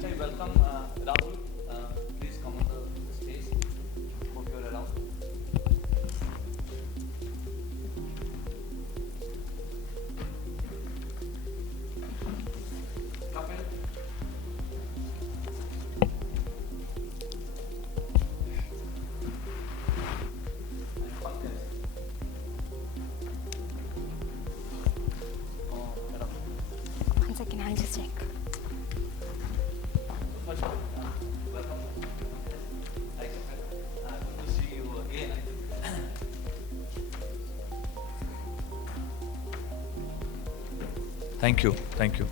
first I welcome Rahul. Please come on the stage. Hope you're around. Kapil. And Pankaj. Oh, Rahul. 1 second, I'll just check. First, welcome. Hi, Kapil. Good to see you again. Thank you. Thank you.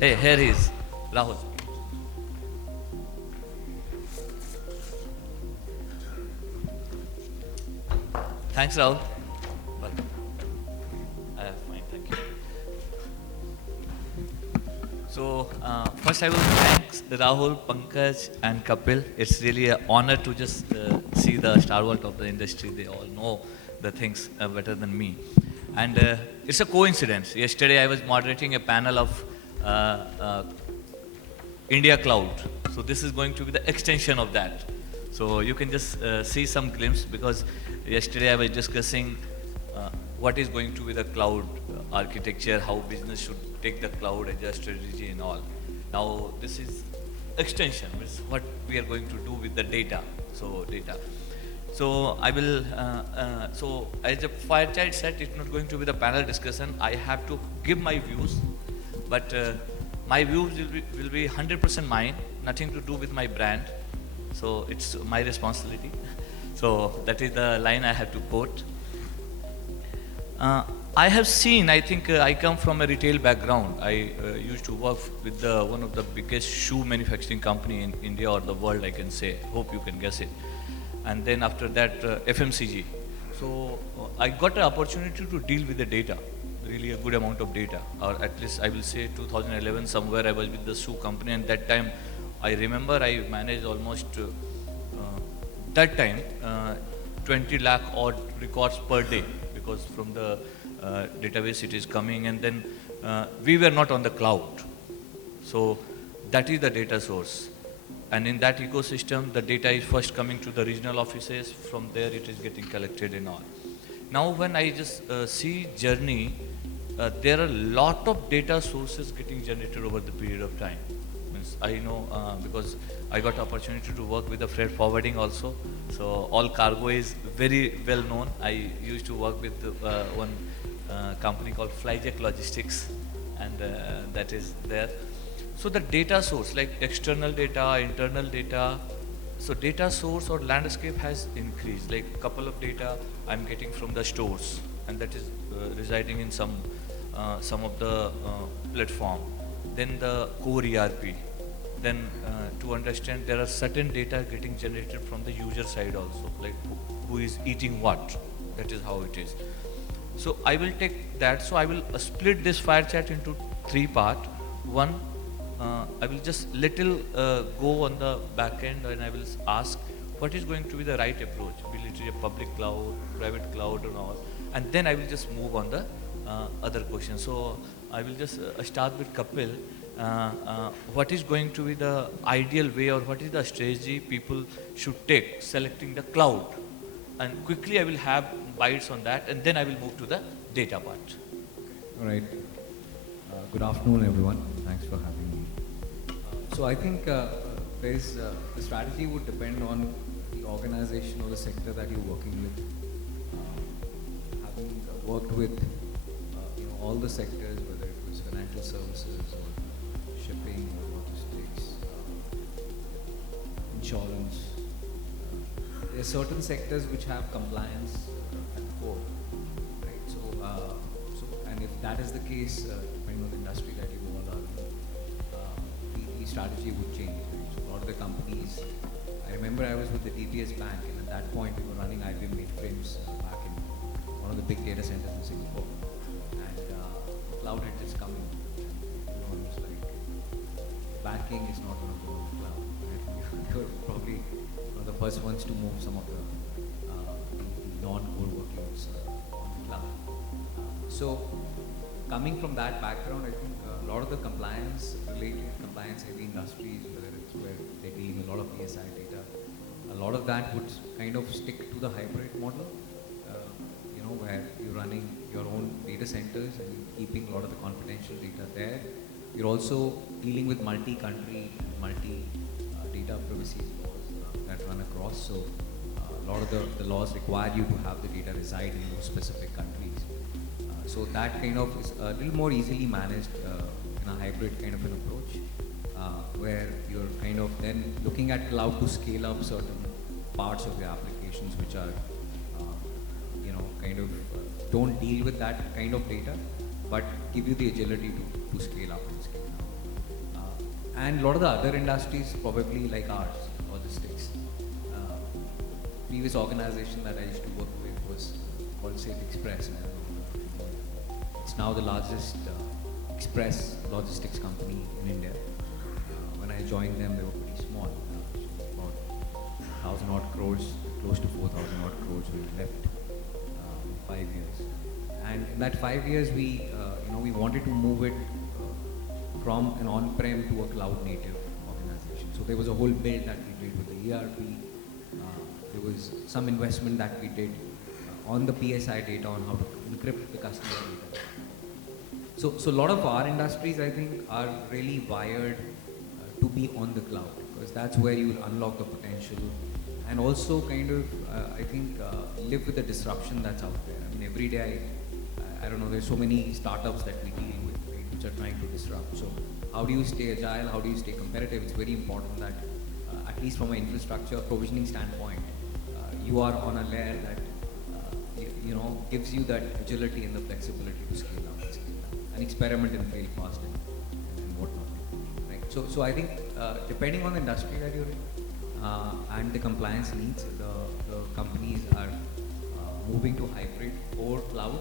Hey, here he is, Rahul. Thanks, Rahul. Welcome. Fine, thank you. So, first I will thank Rahul, Pankaj, and Kapil. It's really an honor to just see the stalwart of the industry. They all know the things better than me. And it's a coincidence. Yesterday I was moderating a panel of India Cloud. So this is going to be the extension of that. So you can just see some glimpse, because yesterday I was discussing what is going to be the cloud architecture, how business should take the cloud, adjust strategy and all. Now this is extension, which is what we are going to do with the data. So data. So I will, so as a fireside set, it's not going to be the panel discussion. I have to give my views, but my views will be 100% mine, nothing to do with my brand. So it's my responsibility. So that is the line I have to quote. I have seen, I think I come from a retail background. I used to work with one of the biggest shoe manufacturing company in India or the world, I can say. Hope you can guess it. And then after that, FMCG. So I got an opportunity to deal with the data, really a good amount of data. Or at least I will say 2011, somewhere I was with the shoe company, and that time I remember I managed almost, that time, 20 lakh odd records per day, because from the database it is coming, and then we were not on the cloud. So that is the data source. And in that ecosystem, the data is first coming to the regional offices, from there it is getting collected and all. Now when I just see journey, there are a lot of data sources getting generated over the period of time. Means I know because I got opportunity to work with the freight forwarding also. So all cargo is very well known. I used to work with one company called Flyjack Logistics, and that is there. So the data source, like external data, internal data, so data source or landscape has increased. Like a couple of data I'm getting from the stores, and that is residing in some of the platform. Then the core ERP. Then to understand, there are certain data getting generated from the user side also, like who is eating what. That is how it is. So I will take that. So I will split this fire chat into three parts. One, I will just little go on the back end, and I will ask what is going to be the right approach, will it be a public cloud, private cloud and all, and then I will just move on the other questions. So I will just start with Kapil. What is going to be the ideal way, or what is the strategy people should take selecting the cloud? And quickly I will have bites on that, and then I will move to the data part. All right. Good afternoon, everyone. Thanks for having me. So I think the strategy would depend on the organization or the sector that you're working with. Having worked with all the sectors, whether it was financial services or shipping or logistics, insurance, there are certain sectors which have compliance at the core, right? So, and if that is the case, depending on the industry that you all are in, the strategy would change. Right? So a lot of the companies, I remember I was with the DBS Bank, and at that point we were running IBM mainframes back in one of the big data centers in Singapore, and cloud had just come in. Everyone was like, banking is not going to go on the cloud. Right? We were probably one of the first ones to move some of the non-core workloads on the cloud. So coming from that background, I think a lot of the compliance-related, compliance-heavy industries, whether it's where they're dealing a lot of PSI data, a lot of that would kind of stick to the hybrid model, where you're running your own data centers and keeping a lot of the confidential data there. You're also dealing with multi-country, multi-data privacy laws that run across. So a lot of the laws require you to have the data reside in those specific countries. So that kind of is a little more easily managed in a hybrid kind of an approach, where you're kind of then looking at cloud to scale up certain parts of your applications which are, kind of don't deal with that kind of data, but give you the agility to scale up and scale down. And a lot of the other industries, probably like ours, logistics. Previous organization that I used to work with was called Safe Express. It's now the largest express logistics company in India. When I joined them, they were pretty small, about 1,000 odd crores, close to 4,000 odd crores we left in 5 years. And in that 5 years, we wanted to move it from an on-prem to a cloud-native organization. So there was a whole build that we did with the ERP. There was some investment that we did on the PSI data, on how to encrypt the customer data. So a lot of our industries, I think, are really wired to be on the cloud, because that's where you will unlock the potential, and also kind of, I think, live with the disruption that's out there. I mean, every day, I don't know, there's so many startups that we deal with, right, which are trying to disrupt. So how do you stay agile? How do you stay competitive? It's very important that, at least from an infrastructure provisioning standpoint, you are on a layer that, gives you that agility and the flexibility to scale up and experiment and fail fast and whatnot. Right? So I think, depending on the industry that you're in and the compliance needs, the companies are moving to hybrid or cloud.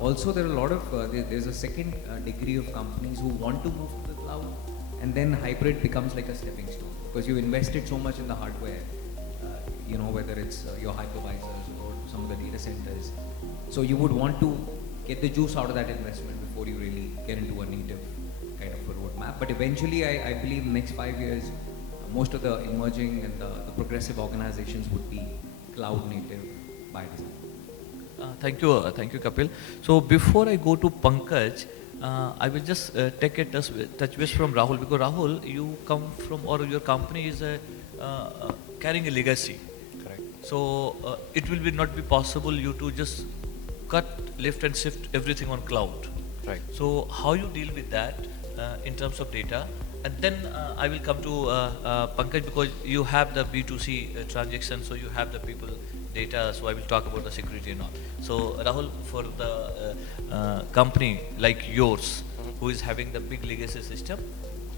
Also, there are a lot of, there's a second degree of companies who want to move to the cloud, and then hybrid becomes like a stepping stone, because you invested so much in the hardware, whether it's your hypervisors or some of the data centers. So you would want to get the juice out of that investment before you really get into a native kind of a roadmap. But eventually, I believe in the next 5 years, most of the emerging and the progressive organizations would be cloud native by design. Thank you, Kapil. So before I go to Pankaj, I will just take a touch base from Rahul, because Rahul, you come from, or your company is carrying a legacy. Correct. So it will not be possible you to just cut, lift and shift everything on cloud. Right. So how you deal with that in terms of data? And then I will come to Pankaj, because you have the B2C transaction, so you have the people data, so I will talk about the security and all. So Rahul, for the company like yours, who is having the big legacy system,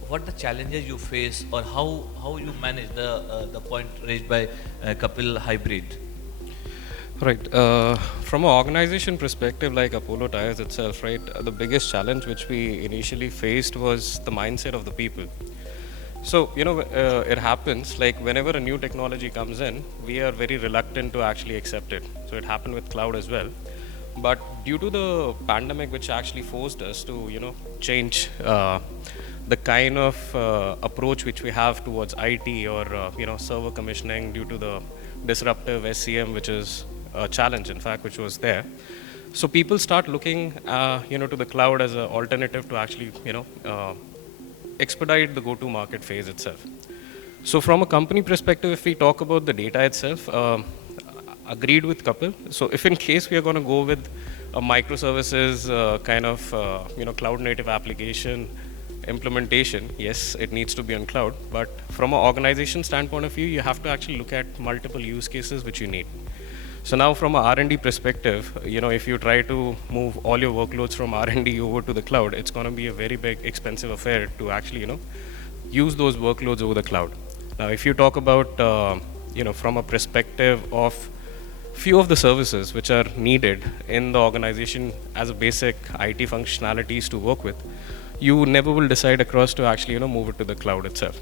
what the challenges you face, or how you manage the point raised by Kapil hybrid? Right. From an organization perspective, like Apollo Tyres itself, right, the biggest challenge which we initially faced was the mindset of the people. So, it happens, like whenever a new technology comes in, we are very reluctant to actually accept it. So it happened with cloud as well. But due to the pandemic, which actually forced us to, change the kind of approach which we have towards IT or, server commissioning, due to the disruptive SCM, which is a challenge, in fact, which was there. So people start looking, to the cloud as an alternative to actually, expedite the go-to-market phase itself. So from a company perspective, if we talk about the data itself, agreed with Kapil. So if in case we are going to go with a microservices kind of, cloud-native application implementation, yes, it needs to be on cloud. But from an organization standpoint of view, you have to actually look at multiple use cases which you need. So now from a R&D perspective, if you try to move all your workloads from R&D over to the cloud, it's going to be a very big, expensive affair to actually, use those workloads over the cloud. Now, if you talk about, from a perspective of few of the services which are needed in the organization as a basic IT functionalities to work with, you never will decide across to actually, move it to the cloud itself.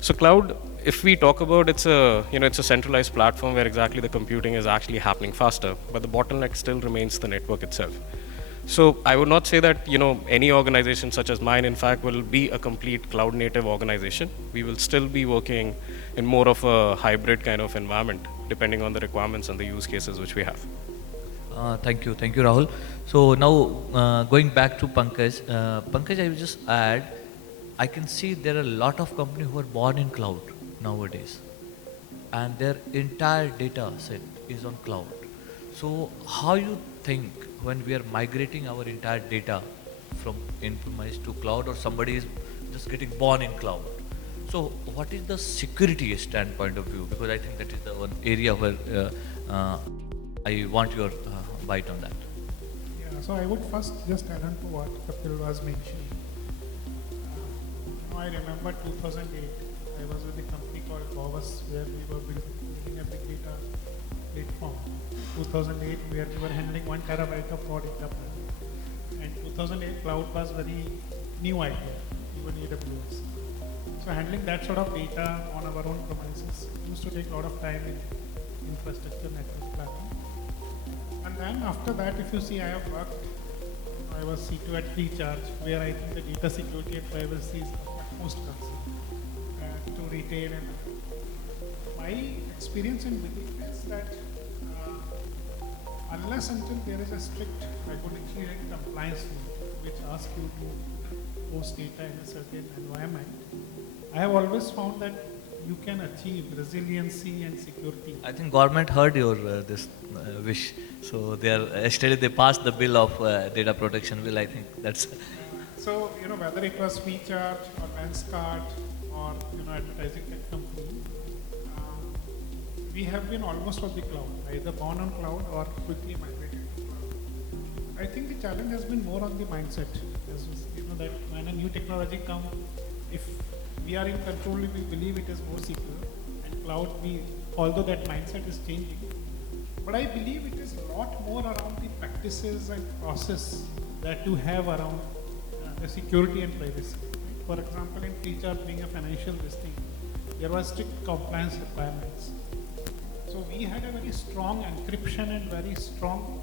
So cloud, if we talk about, it's a centralized platform where exactly the computing is actually happening faster, but the bottleneck still remains the network itself. So I would not say that any organization such as mine, in fact, will be a complete cloud native organization. We will still be working in more of a hybrid kind of environment, depending on the requirements and the use cases which we have. Thank you, Rahul. So now going back to Pankaj, Pankaj, I will just add, I can see there are a lot of companies who are born in cloud nowadays, and their entire data set is on cloud. So how you think when we are migrating our entire data from in-premise to cloud, or somebody is just getting born in cloud? So what is the security standpoint of view? Because I think that is the one area where I want your bite on that. Yeah, so I would first just add on to what Kapil was mentioning. I remember 2008, I was with a company called Bovas, where we were building a big data platform. 2008, where we were handling 1 terabyte of raw data. And 2008, cloud was very new idea, even AWS. So handling that sort of data on our own premises used to take a lot of time in infrastructure network planning. And then after that, if you see, I was C2 at Freecharge, where I think the data security and privacy is of most concern to retain. And my experience and belief is that unless until there is a strict regulatory and compliance rule which asks you to host data in a certain environment, I have always found that you can achieve resiliency and security. I think government heard your this wish. So they are yesterday they passed the bill of data protection bill. I think that's. So whether it was Freecharge or Lenskart or advertising tech company, we have been almost on the cloud, either born on cloud or quickly migrated to cloud. I think the challenge has been more on the mindset. As that when a new technology comes, if we are in control, we believe it is more secure. And cloud, although that mindset is changing, but I believe it is a lot more around the practices and process that you have around the security and privacy. For example, in Freecharge being a financial listing, there was strict compliance requirements. So we had a very strong encryption and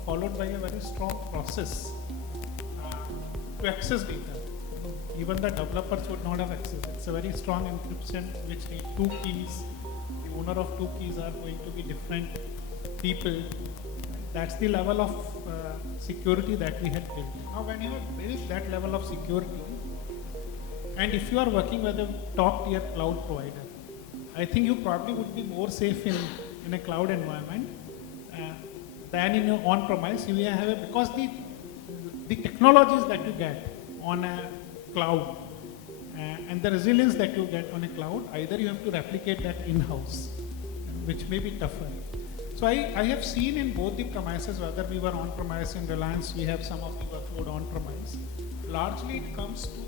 followed by a very strong process to access data. Even the developers would not have access. It's a very strong encryption which need 2 keys. The owner of 2 keys are going to be different people. That's the level of security that we had built. Now when you have built that level of security, and if you are working with a top tier cloud provider, I think you probably would be more safe in a cloud environment than in your on-premise. You have because the technologies that you get on a cloud and the resilience that you get on a cloud, either you have to replicate that in-house, which may be tougher. So I have seen in both the premises, whether we were on-premise in Reliance, we have some of the workload on-premise. Largely it comes to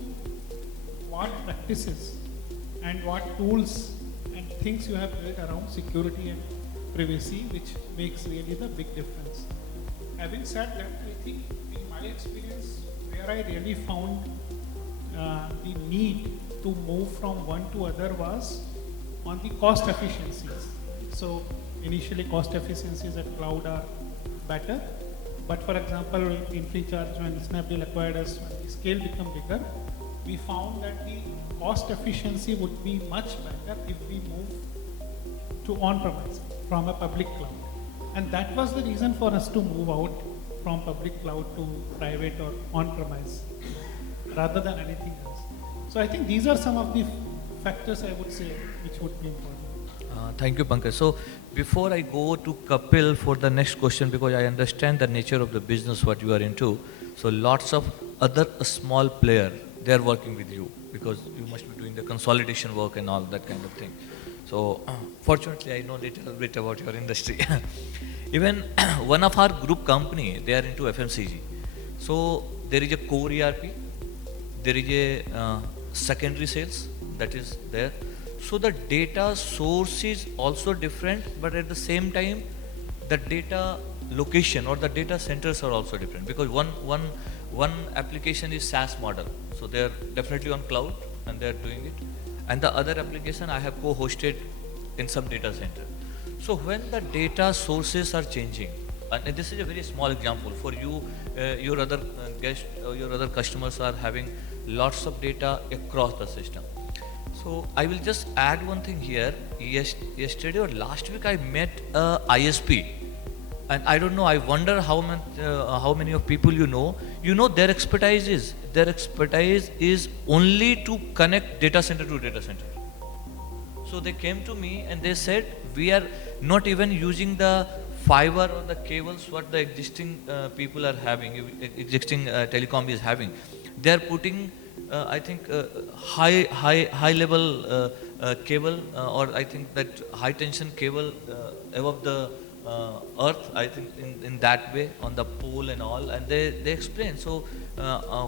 what practices and what tools and things you have built around security and privacy, which makes really the big difference. Having said that, I think in my experience, where I really found the need to move from one to other was on the cost efficiencies. So initially cost efficiencies at cloud are better, but for example in Freecharge when Snapdeal acquired us, when the scale became bigger, we found that the cost efficiency would be much better if we move to on-premise from a public cloud. And that was the reason for us to move out from public cloud to private or on-premise rather than anything else. So I think these are some of the factors I would say which would be important. Thank you, Pankaj. So before I go to Kapil for the next question, because I understand the nature of the business what you are into, so lots of other small player, they are working with you because you must be doing the consolidation work and all that kind of thing. So fortunately, I know a little bit about your industry. Even one of our group company, they are into FMCG. So there is a core ERP, there is a secondary sales that is there. So the data source is also different, but at the same time, the data location or the data centers are also different, because one application is SaaS model, so they are definitely on cloud and they are doing it, and the other application I have co-hosted in some data center. So when the data sources are changing, and this is a very small example for you. Your other guests, your other customers are having lots of data across the system. So I will just add one thing here. Yesterday or last week I met a ISP, and I don't know. I wonder how many of people you know. You know their expertise is only to connect data center to data center. So they came to me and they said, we are not even using the fiber or the cables what the existing people are having, existing telecom is having. They are putting, I think, high level cable, or I think that high tension cable above the earth. I think in that way on the pole and all, and they explain. So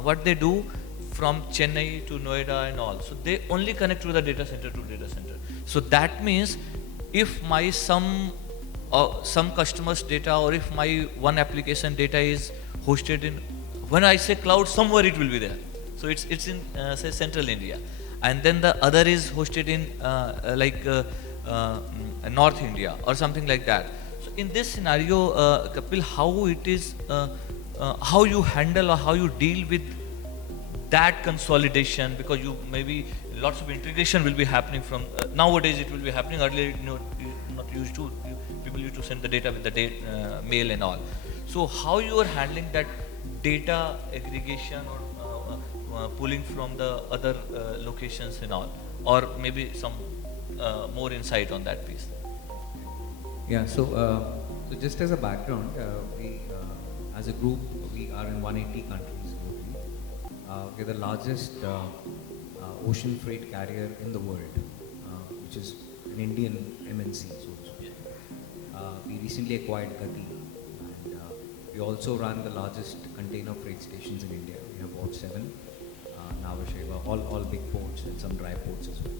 what they do from Chennai to Noida and all. So they only connect to the data center to data center. So that means if my some customer's data, or if my one application data is hosted in, when I say cloud, somewhere it will be there. So it's in say central India, and then the other is hosted in North India or something like that. So in this scenario, Kapil, how it is, how you handle or how you deal with that consolidation, because you maybe lots of integration will be happening from nowadays it will be happening. Earlier, not used to, people used to send the data with the mail and all. So how you are handling that data aggregation or pulling from the other locations and all, or maybe some more insight on that piece. Yeah, so just as a background, we as a group, we are in 180 countries globally. We're the largest ocean freight carrier in the world, which is an Indian MNC. We recently acquired Gati, and we also run the largest container freight stations in India. We have about 7, Navasheva, all big ports and some dry ports as well.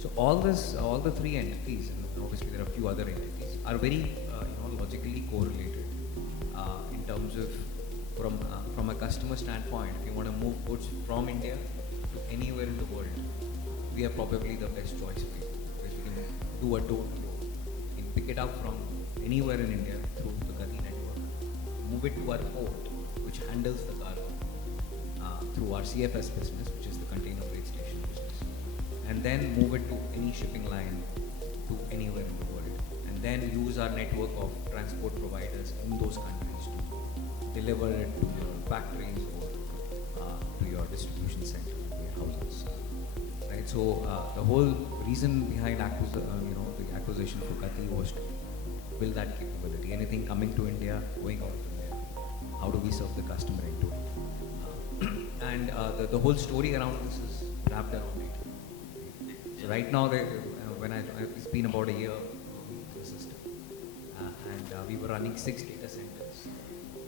So all the 3 entities, and obviously there are a few other entities, are very logically correlated in terms of from a customer standpoint. If you want to move goods from India to anywhere in the world, we are probably the best choice for you, because we can do a door-to-door. You can pick it up from anywhere in India through the Gati network, move it to our port, which handles the cargo through our CFS business, which is the container freight station business, and then move it to any shipping line to anywhere in the world, and then use our network of transport providers in those countries to deliver it to your factories or to your distribution center, warehouses. Right. So the whole reason behind the acquisition for Gati was to build that capability. Anything coming to India, going out from there, how do we serve the customer end to end? And the whole story around this is wrapped around data. So right now, it's been about a year into the system, and we were running 6 data centers,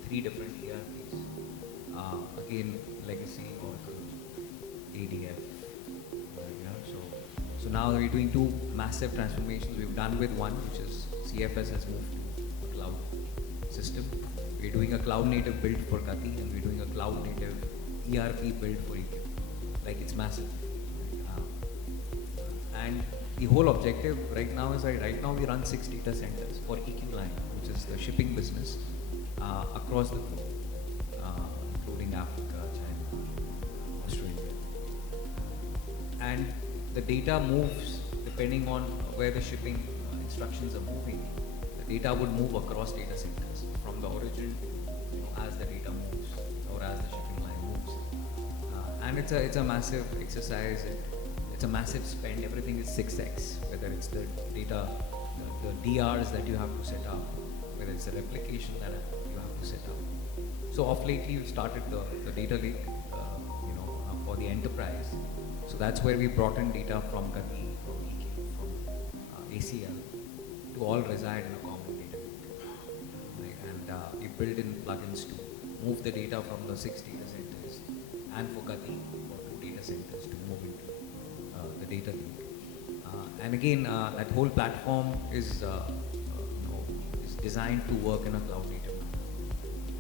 3 different ERPs, again legacy, Oracle, ADF. So now we're doing 2 massive transformations. We've done with one, which is CFS has moved to a cloud system. We're doing a cloud native build for Gati, and we're doing a cloud native ERP build for EQ. Like, it's massive. And the whole objective right now is that right now we run 6 data centers for EQ line, which is the shipping business across the globe, including Africa, China, Australia. And the data moves depending on where the shipping instructions are moving. The data would move across data centers from the origin as the data moves or as the shipping line moves. And it's a massive exercise. It's a massive spend. Everything is 6x, whether it's the data, the DRs that you have to set up, whether it's the replication that you have to set up. So of lately we've started the data lake, for the enterprise. So that's where we brought in data from Gati, from EQ, from ACL, to all reside in a common data lake. Right? And we built in plugins to move the data from the 6 data centers, and for Gati, for 2 data centers to move into the data lake. And again, that whole platform is designed to work in a cloud native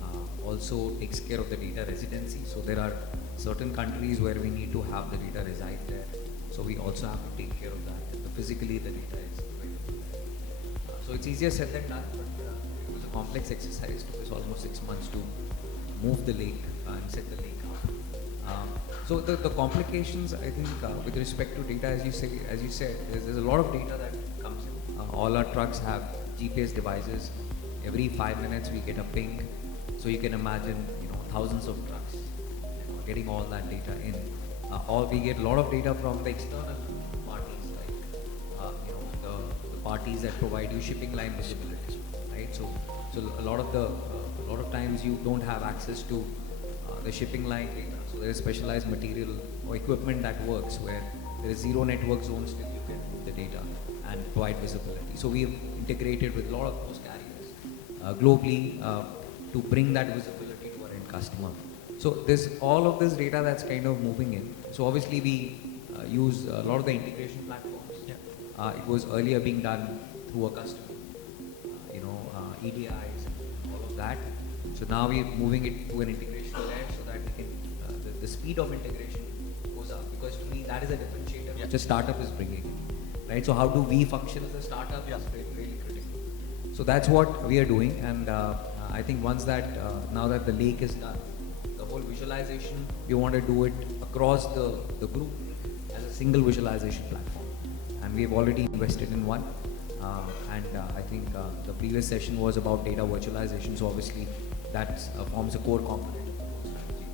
manner. Also takes care of the data residency. So there are certain countries where we need to have the data reside there. So we also have to take care of that. Physically, the data is available there. So it's easier said than done, but it was a complex exercise. It took us almost 6 months to move the lake and set the lake up. So the complications, I think, with respect to data, as you said, there's a lot of data that comes in. All our trucks have GPS devices. Every 5 minutes we get a ping. So you can imagine, thousands of trucks getting all that data in. Or we get a lot of data from the external parties, like the parties that provide you shipping line visibility, right? So a lot of times you don't have access to the shipping line data. So there is specialized material or equipment that works where there is zero network zones till you can move the data and provide visibility. So we have integrated with a lot of those carriers globally to bring that visibility to our end customer. So there's all of this data that's kind of moving in. So obviously we use a lot of the integration platforms. Yeah. It was earlier being done through a custom, EDIs and all of that. So now we're moving it to an integration layer so that we can, the speed of integration goes up, because to me that is a differentiator which a startup is bringing in, right? So how do we function as a startup is really critical. So that's what we are doing, and I think once that, now that the lake is done, the whole visualization, we want to do it across the group as a single visualization platform, and we've already invested in one. I think the previous session was about data virtualization, so obviously that forms a core component of the strategy.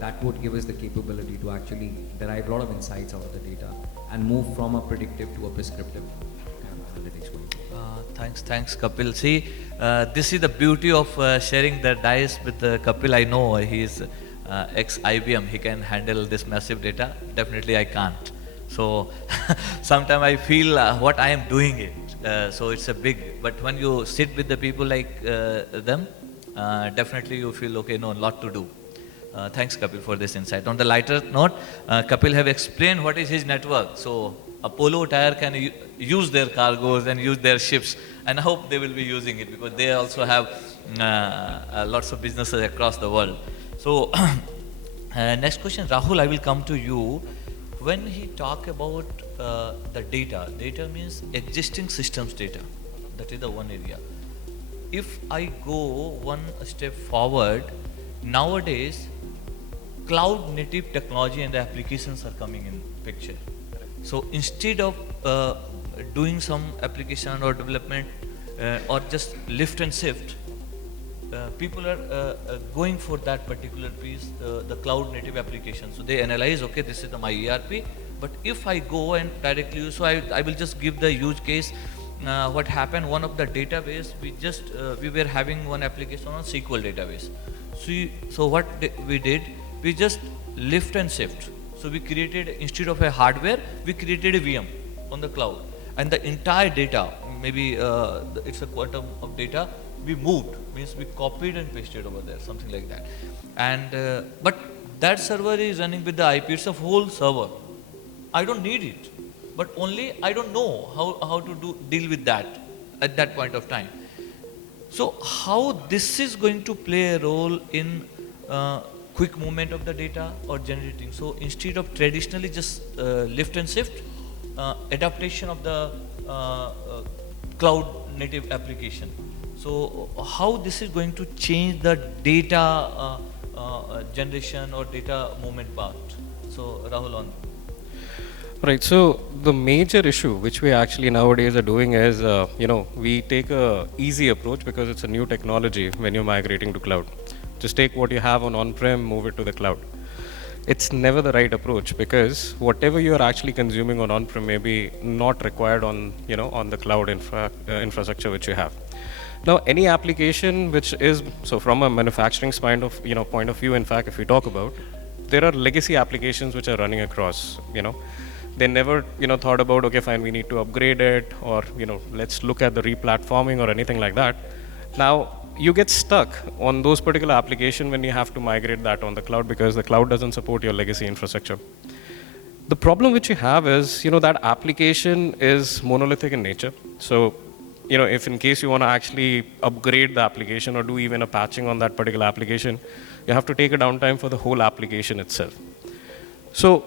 That would give us the capability to actually derive a lot of insights out of the data and move from a predictive to a prescriptive kind of analytics going. Thanks, Kapil. See, this is the beauty of sharing the dice with Kapil. I know he's ex-IBM. He can handle this massive data. Definitely I can't. So sometimes I feel what I am doing it. So it's a big, but when you sit with the people like them, definitely you feel, okay, no, a lot to do. Thanks, Kapil, for this insight. On the lighter note, Kapil have explained what is his network. So Apollo Tyre can use their cargoes and use their ships, and I hope they will be using it because they also have lots of businesses across the world. So next question, Rahul, I will come to you. When he talk about the data means existing systems data. That is the one area. If I go one step forward, nowadays cloud native technology and the applications are coming in picture. So instead of doing some application or development or just lift and shift, people are going for that particular piece, the cloud native application. So they analyze, okay, this is my ERP, but if I go and directly use, so I will just give the use case. What happened, one of the database, we were having one application on SQL database. So what we did, we just lift and shift. So we created, instead of a hardware, we created a VM on the cloud. And the entire data, maybe it's a quantum of data, we moved, means we copied and pasted over there, something like that. And but that server is running with the IP, it's a whole server. I don't need it, but only I don't know how to deal with that at that point of time. So how this is going to play a role in quick movement of the data or generating? So instead of traditionally just lift and shift, adaptation of the cloud native application. So how this is going to change the data generation or data movement part? So Rahul, on. Right. So the major issue which we actually nowadays are doing is, we take a easy approach because it's a new technology when you're migrating to cloud. Just take what you have on-prem, move it to the cloud. It's never the right approach because whatever you are actually consuming on-prem may be not required on the cloud infrastructure which you have. Now, any application which is, so from a manufacturing point of view, in fact, if we talk about, there are legacy applications which are running across, They never, thought about, okay, fine, we need to upgrade it, or, let's look at the replatforming or anything like that. Now, you get stuck on those particular applications when you have to migrate that on the cloud because the cloud doesn't support your legacy infrastructure. The problem which you have is, that application is monolithic in nature. So, if in case you want to actually upgrade the application or do even a patching on that particular application, you have to take a downtime for the whole application itself. So,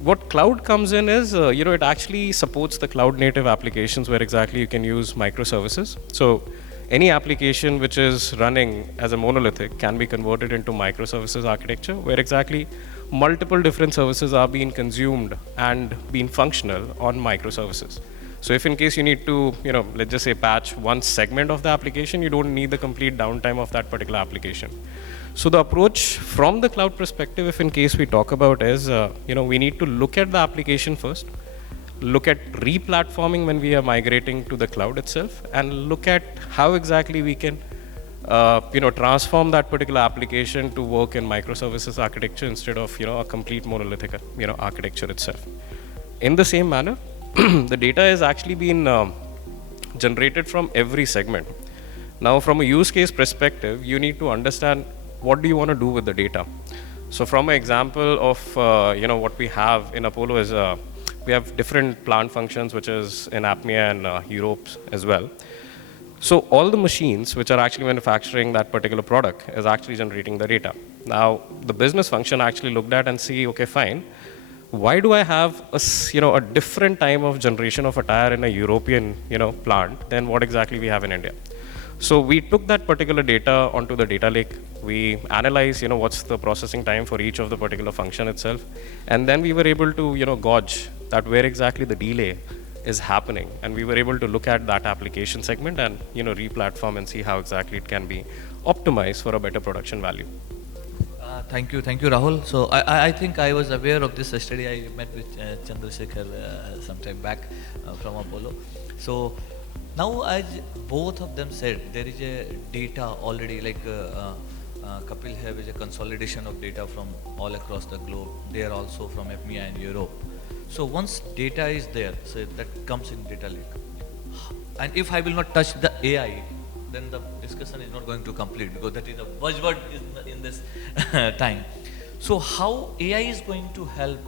what cloud comes in is, it actually supports the cloud native applications where exactly you can use microservices. So, any application which is running as a monolithic can be converted into microservices architecture, where exactly multiple different services are being consumed and being functional on microservices. So if in case you need to, let's just say patch one segment of the application, you don't need the complete downtime of that particular application. So the approach from the cloud perspective, if in case we talk about is, we need to look at the application first, look at re-platforming when we are migrating to the cloud itself, and look at how exactly we can transform that particular application to work in microservices architecture instead of a complete monolithic architecture itself. In the same manner, the data is actually being generated from every segment. Now, from a use case perspective, you need to understand what do you want to do with the data. So, from an example of what we have in Apollo is we have different plant functions, which is in APMEA and Europe as well. So all the machines which are actually manufacturing that particular product is actually generating the data. Now, the business function actually looked at and see, okay, fine. Why do I have a different time of generation of a tire in a European plant than what exactly we have in India? So we took that particular data onto the data lake. We analyzed what's the processing time for each of the particular function itself, and then we were able to gauge that where exactly the delay is happening, and we were able to look at that application segment and re-platform and see how exactly it can be optimized for a better production value. Thank you, Rahul. So I think I was aware of this yesterday. I met with Chandrasekhar some time back from Apollo. So now, as both of them said, there is a data already, like Kapil have is a consolidation of data from all across the globe. They are also from APMEA and Europe. So once data is there, so that comes in data lake. And if I will not touch the AI, then the discussion is not going to complete, because that is a buzzword in this time. So how AI is going to help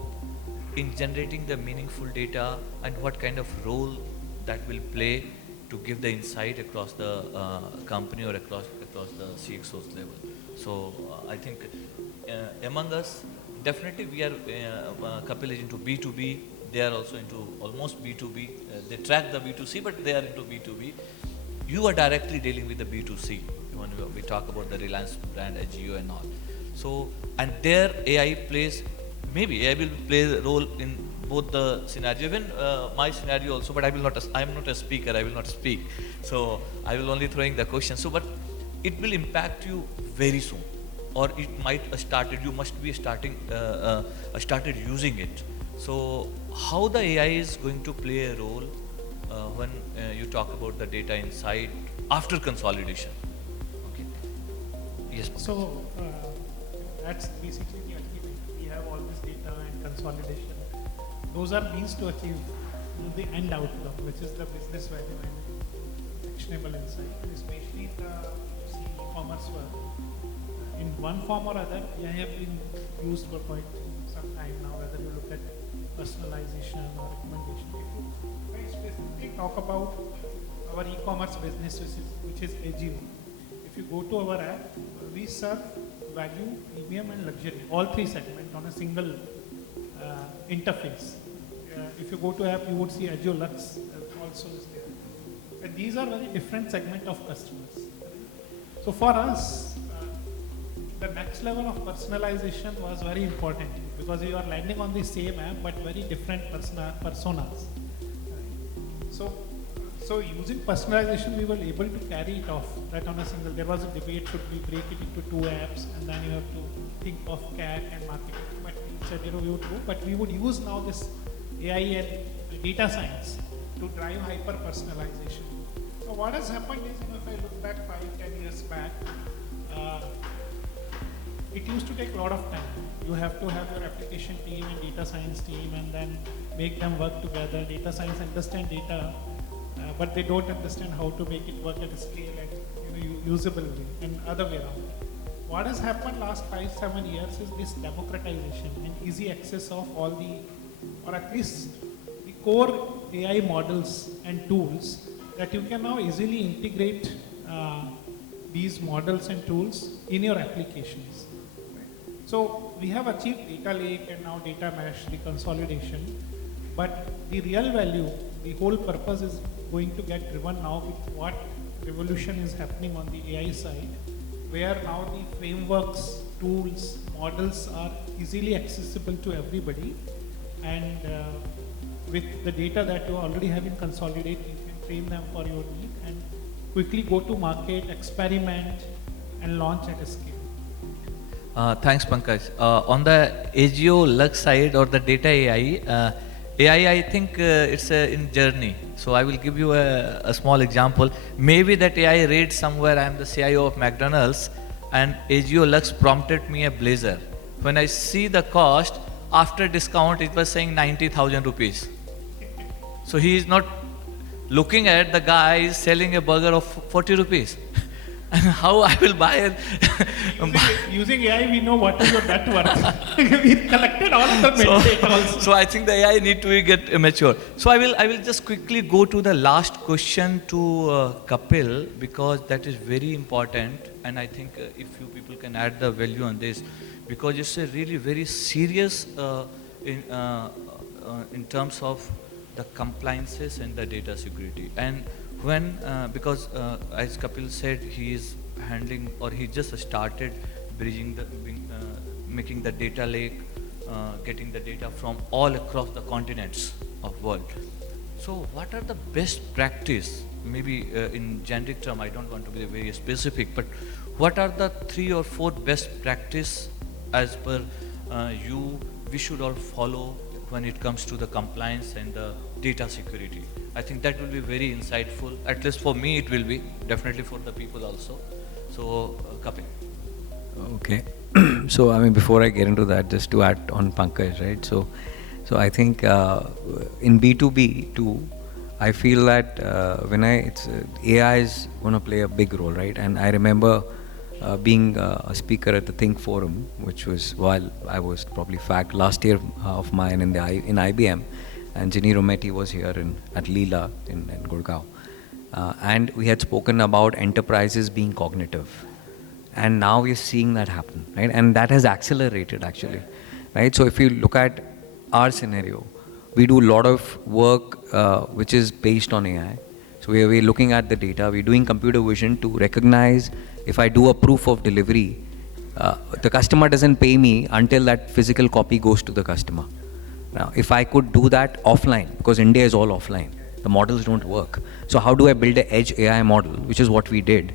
in generating the meaningful data, and what kind of role that will play to give the insight across the company or across the CXO's level. So I think among us, definitely we are, Kapil is into B2B, they are also into almost B2B. They track the B2C, but they are into B2B. You are directly dealing with the B2C when we talk about the Reliance brand, Agio and all. So, and there AI plays, maybe AI will play a role in both the scenario, even my scenario also, but I am not a speaker, I will not speak. So I will only throwing the question. So, but it will impact you very soon, or it might have started, you must be started using it. So how the AI is going to play a role when you talk about the data insight after consolidation? Okay. Yes. So that's basically the ultimate. We have all this data and consolidation. Those are means to achieve the end outcome, which is the business value and actionable insight, and especially the e-commerce world. In one form or other, AI have been used for quite some time now, whether you look at personalization or recommendation. If you very specifically talk about our e-commerce business, which is Agio, if you go to our app, we serve value, premium and luxury, all three segments on a single interface. If you go to app, you would see Agio Lux also is there. And these are very different segment of customers. So for us, the next level of personalization was very important, because you are landing on the same app but very different personas. So using personalization, we were able to carry it off that on a single. There was a debate, should we break it into two apps, and then you have to think of CAC and marketing. But we said, we would go, but we would use now this AI and data science to drive hyper personalization. So what has happened is, if I look back 5-10 years back, it used to take a lot of time. You have to have your application team and data science team, and then make them work together. Data science understand data, but they don't understand how to make it work at a scale and usable way, and other way around. What has happened last 5-7 years is this democratization and easy access of all the, or at least the core AI models and tools, that you can now easily integrate these models and tools in your applications. So we have achieved data lake and now data mesh, the consolidation, but the real value, the whole purpose is going to get driven now with what revolution is happening on the AI side, where now the frameworks, tools, models are easily accessible to everybody, and with the data that you already have in Consolidate, you can train them for your need and quickly go to market, experiment, and launch at a scale. Thanks, Pankaj. On the AGO Lux side or the data AI, I think it's in journey. So I will give you a small example. Maybe that AI read somewhere I am the CIO of McDonald's and AGO Lux prompted me a blazer. When I see the cost, after discount it was saying 90,000 rupees. So he is not looking at the guy is selling a burger of 40 rupees. And how I will buy it? Using AI, we know what is your net worth. We collected all the data also. So I think the AI need to get mature. So I will just quickly go to the last question to Kapil, because that is very important, and I think if you people can add the value on this, because it's a really very serious in terms of the compliances and the data security. And when because as Kapil said, he is handling, or he just started bridging the making the data lake, getting the data from all across the continents of world. So what are the best practice, maybe in generic term, I don't want to be very specific, but what are the 3 or 4 best practice as per you we should all follow when it comes to the compliance and the data security? I think that will be very insightful. At least for me, it will be. Definitely for the people also. So, Kapil. Okay. So, I mean, before I get into that, just to add on Pankaj, right? So I think in B2B too, I feel that AI is going to play a big role, right? And I remember being a speaker at the Think Forum, which was while I was probably last year of mine in IBM, and Ginny Rometty was here at Leela in Gurgaon, and we had spoken about enterprises being cognitive, and now we're seeing that happen, right? And that has accelerated actually, right? So if you look at our scenario, we do a lot of work which is based on AI. So we're looking at the data, we're doing computer vision to recognize if I do a proof of delivery, the customer doesn't pay me until that physical copy goes to the customer. Now, if I could do that offline, because India is all offline, the models don't work. So how do I build an edge AI model, which is what we did.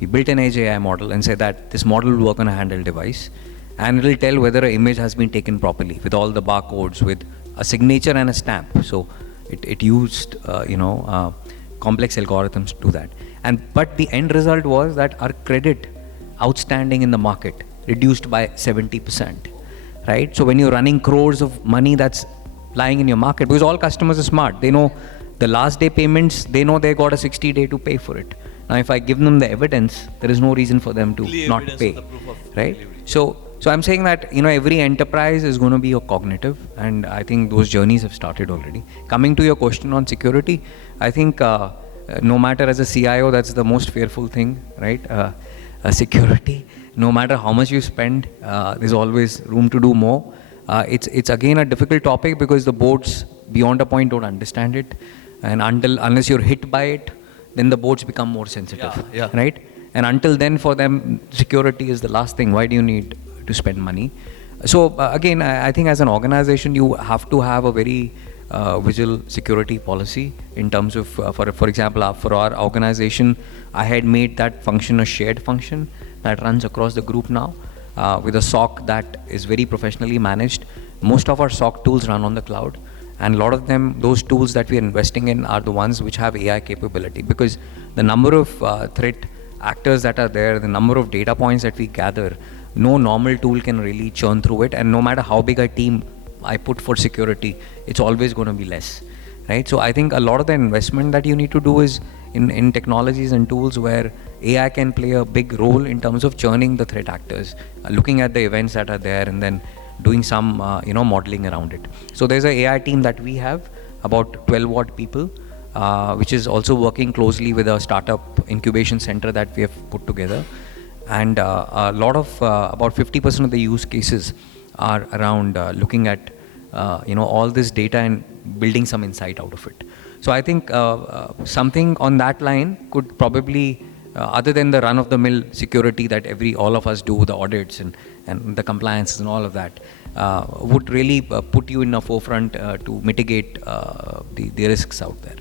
We built an edge AI model and said that this model will work on a handheld device, and it will tell whether an image has been taken properly with all the barcodes, with a signature and a stamp. So it used, complex algorithms to do that. But the end result was that our credit outstanding in the market reduced by 70%. Right? So when you're running crores of money that's lying in your market, because all customers are smart, they know the last day payments, they know they got a 60-day to pay for it. Now if I give them the evidence, there is no reason for them to not pay, right? So I'm saying that every enterprise is going to be a cognitive, and I think those journeys have started already. Coming to your question on security, I think no matter as a CIO, that's the most fearful thing, right? Security. No matter how much you spend, there's always room to do more. It's again a difficult topic because the boards beyond a point don't understand it, and unless you're hit by it, then the boards become more sensitive, right? And until then, for them, security is the last thing. Why do you need to spend money? So again, I think as an organization, you have to have a very visual security policy in terms of, for example, for our organization, I had made that function a shared function that runs across the group now, with a SOC that is very professionally managed. Most of our SOC tools run on the cloud, and a lot of them, those tools that we are investing in are the ones which have AI capability, because the number of threat actors that are there, the number of data points that we gather, no normal tool can really churn through it, and no matter how big a team I put for security, it's always going to be less, right? So I think a lot of the investment that you need to do is in technologies and tools where AI can play a big role in terms of churning the threat actors, looking at the events that are there, and then doing some modeling around it. So there's an AI team that we have, about 12 odd people, which is also working closely with a startup incubation center that we have put together. And a lot of, about 50% of the use cases are around looking at all this data and building some insight out of it. So I think something on that line could probably, other than the run-of-the-mill security that all of us do, the audits and the compliance and all of that, would really put you in a forefront to mitigate the risks out there.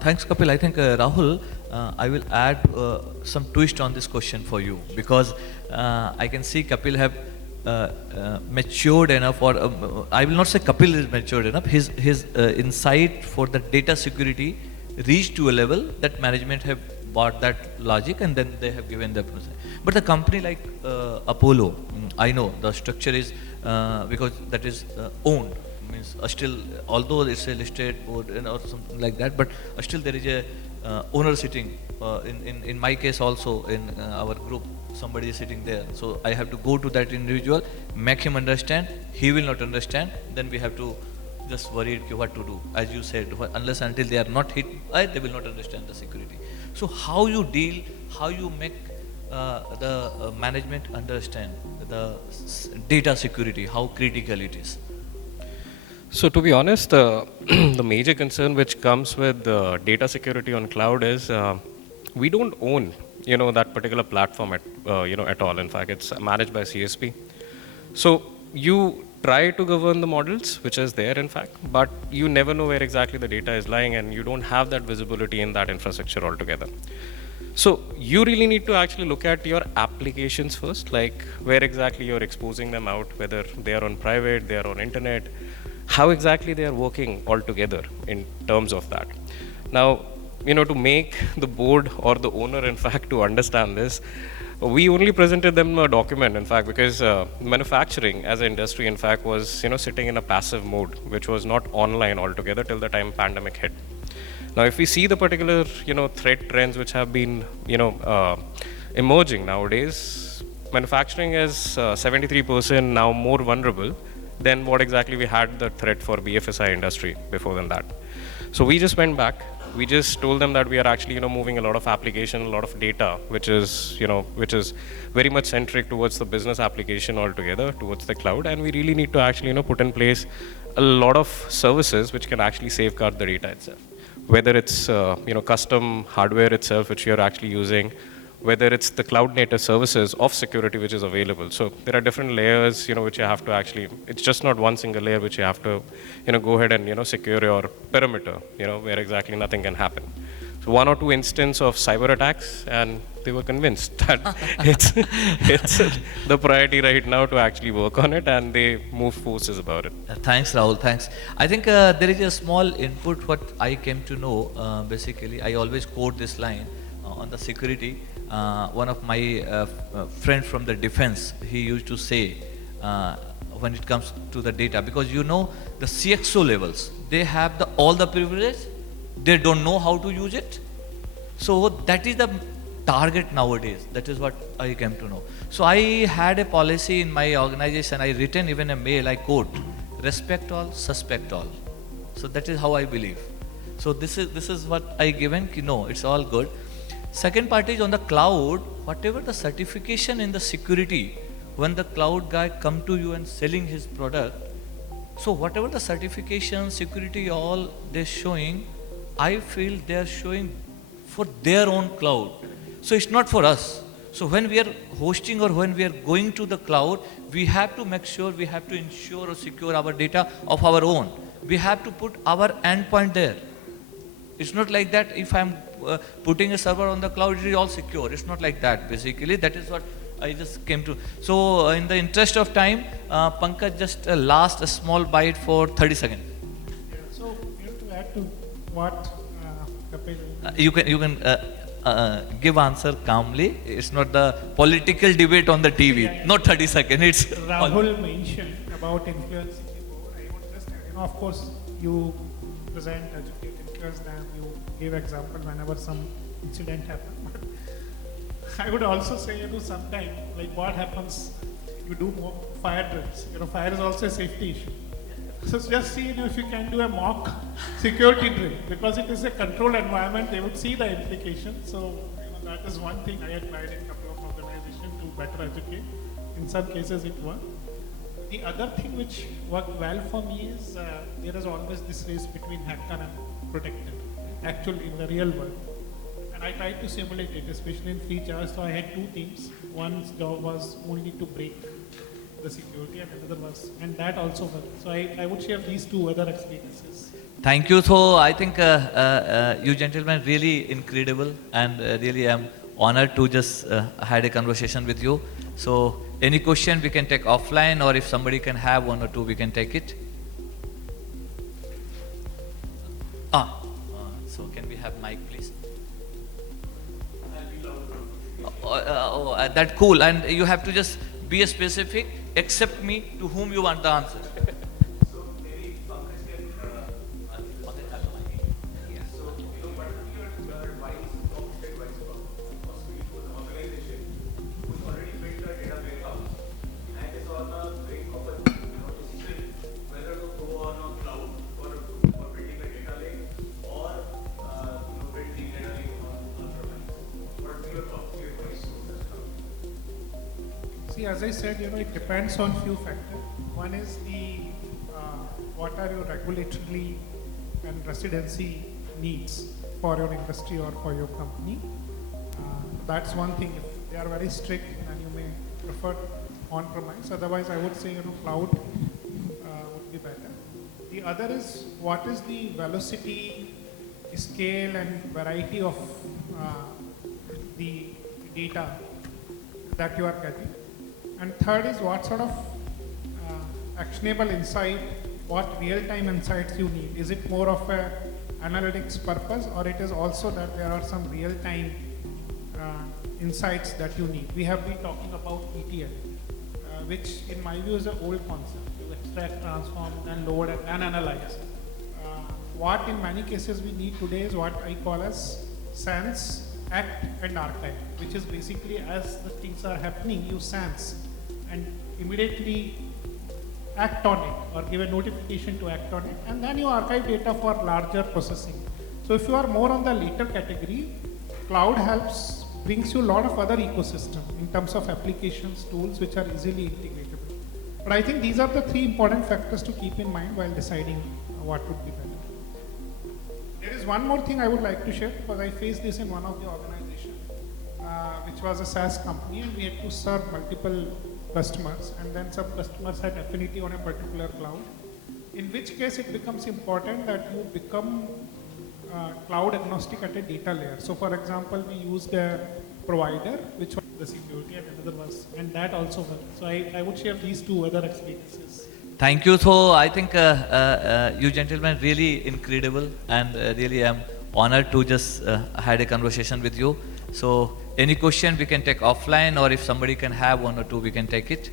Thanks, Kapil. I think, Rahul, I will add some twist on this question for you, because I can see Kapil have matured enough, or I will not say Kapil is matured enough. His insight for the data security reached to a level that management have bought that logic, and then they have given the process. But the company like Apollo, I know the structure is because that is owned. Means still, although it's a listed board or something like that, but still there is a owner sitting. In my case also, in our group, somebody is sitting there. So I have to go to that individual, make him understand. He will not understand. Then we have to just worry what to do. As you said, unless until they are not hit, they will not understand the security. So how you deal, how you make the management understand the data security, how critical it is. So to be honest, the major concern which comes with data security on cloud is we don't own, that particular platform at all. In fact, it's managed by CSP. So you try to govern the models, which is there in fact, but you never know where exactly the data is lying, and you don't have that visibility in that infrastructure altogether. So you really need to actually look at your applications first, like where exactly you're exposing them out, whether they are on private, they are on internet, how exactly they are working all together in terms of that. Now, to make the board or the owner, in fact, to understand this, we only presented them a document, in fact, because manufacturing as an industry, in fact, was sitting in a passive mode, which was not online altogether till the time pandemic hit. Now, if we see the particular threat trends which have been emerging nowadays, manufacturing is 73% now more vulnerable than what exactly we had the threat for BFSI industry before than that. So we just went back. We just told them that we are actually moving a lot of application, a lot of data, which is very much centric towards the business application altogether, towards the cloud, and we really need to actually put in place a lot of services which can actually safeguard the data itself. Whether it's custom hardware itself which you're actually using, whether it's the cloud native services of security which is available. So there are different layers, which you have to actually, it's just not one single layer which you have to, go ahead and, secure your perimeter, where exactly nothing can happen. So one or two instances of cyber attacks, and they were convinced that it's the priority right now to actually work on it, and they move forces about it. Thanks, Rahul. Thanks. I think there is a small input. What I came to know, basically, I always quote this line on the security. One of my friend from the defense, he used to say, when it comes to the data, because the CXO levels, they have all the privilege, they don't know how to use it. So that is the target nowadays. That is what I came to know. So I had a policy in my organization. I written even a mail. I quote: respect all, suspect all. So that is how I believe. So this is what I given. No, it's all good. Second part is on the cloud. Whatever the certification in the security, when the cloud guy come to you and selling his product, so whatever the certification, security, all they're showing, I feel they're showing for their own cloud. So it's not for us. So when we are hosting or when we are going to the cloud, we have to make sure, we have to ensure or secure our data of our own. We have to put our endpoint there. It's not like that if I'm putting a server on the cloud, it is all secure. It's not like that, basically. That is what I just came to. So in the interest of time, Pankaj, just last a small bite for 30 seconds. Yeah, so to add to what Kapil, You can give answer calmly. It's not the political debate on the TV. Yeah. Not 30 seconds. It's Rahul mentioned about influencing people. I would just, of course, you present, educate, influence them. You give example whenever some incident happens. But I would also say, sometimes, like what happens, you do more fire drills. Fire is also a safety issue. So just see if you can do a mock security drill, because it is a controlled environment. They would see the implication. So that is one thing I had tried in a couple of organizations to better educate. In some cases, it worked. The other thing which worked well for me is there is always this race between hacker and protected, actually in the real world. And I tried to simulate it, especially in free charge. So I had two teams. One's job was only to break the security, and another was, and that also worked. So I would share these two other experiences. Thank you. So I think you gentlemen really incredible, and really I'm honored to just had a conversation with you. So any question we can take offline, or if somebody can have one or two, we can take it. So can we have mic, please? That cool. And you have to just be specific, except me, to whom you want the answer. See, as I said, it depends on few factors. One is the what are your regulatory and residency needs for your industry or for your company. That's one thing. If they are very strict, then you may prefer on-premise. Otherwise, I would say cloud would be better. The other is what is the velocity, scale, and variety of the data that you are getting. And third is what sort of actionable insight, what real-time insights you need. Is it more of a analytics purpose, or it is also that there are some real-time insights that you need? We have been talking about ETL, which in my view is an old concept. You extract, transform, and load and analyze. What in many cases we need today is what I call as sense, act, and archive, which is basically as the things are happening, you sense and immediately act on it, or give a notification to act on it, and then you archive data for larger processing. So if you are more on the later category, cloud helps, brings you a lot of other ecosystem in terms of applications, tools which are easily integratable. But I think these are the three important factors to keep in mind while deciding what would be better. There is one more thing I would like to share, because I faced this in one of the organizations, which was a SaaS company, and we had to serve multiple customers, and then some customers had affinity on a particular cloud, in which case it becomes important that you become cloud agnostic at a data layer. So for example, we used a provider which was the security, and another was, and that also worked. So I would share these two other experiences. Thank you. So I think you gentlemen really incredible, and really I'm honored to just had a conversation with you. So any question we can take offline, or if somebody can have one or two, we can take it.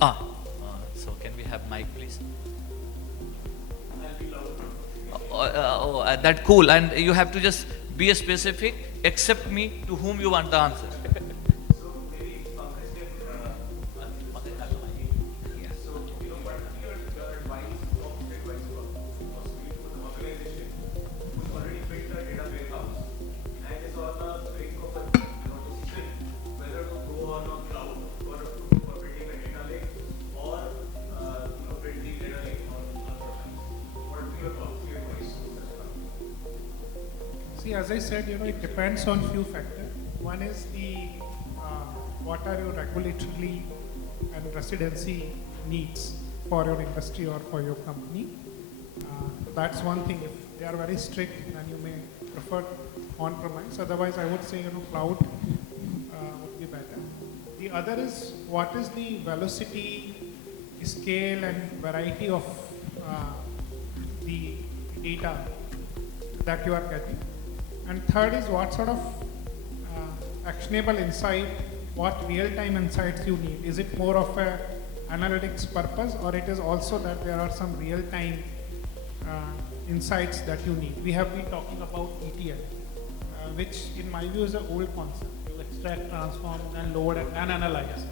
So can we have mic, please? That cool. And you have to just be specific, except me, to whom you want the answer. See, as I said, it depends on few factors. One is the what are your regulatory and residency needs for your industry or for your company. That's one thing. If they are very strict, then you may prefer on-premise. Otherwise, I would say cloud would be better. The other is what is the velocity, scale, and variety of the data that you are getting. And third is what sort of actionable insight, what real-time insights you need. Is it more of a analytics purpose, or it is also that there are some real-time insights that you need? We have been talking about ETL, which in my view is an old concept. You extract, transform, and load and analyze.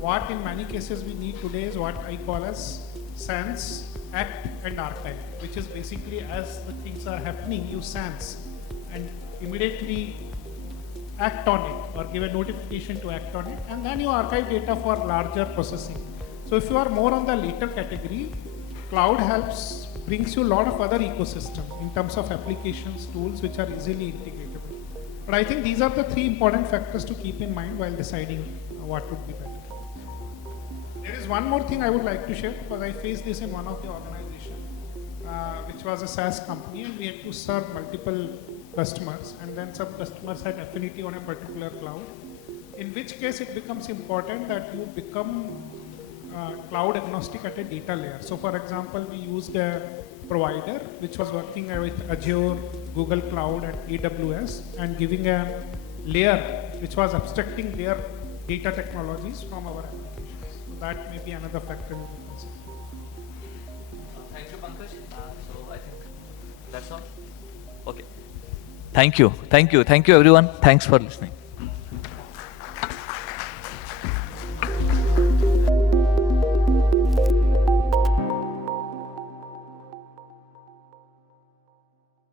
What in many cases we need today is what I call as sense, act, and archive, which is basically as the things are happening, you sense and immediately act on it, or give a notification to act on it, and then you archive data for larger processing. So if you are more on the later category, cloud brings you a lot of other ecosystem in terms of applications, tools which are easily integratable. But I think these are the three important factors to keep in mind while deciding what would be better. There is one more thing I would like to share, because I faced this in one of the organizations, which was a SaaS company, and we had to serve multiple customers, and then some customers had affinity on a particular cloud, in which case it becomes important that you become cloud agnostic at a data layer. So for example, we used a provider which was working with Azure, Google Cloud and AWS, and giving a layer which was abstracting their data technologies from our applications. So that may be another factor we can consider. Thank you, Pankaj. So I think that's all. Okay. Thank you. Thank you. Thank you, everyone. Thanks for listening.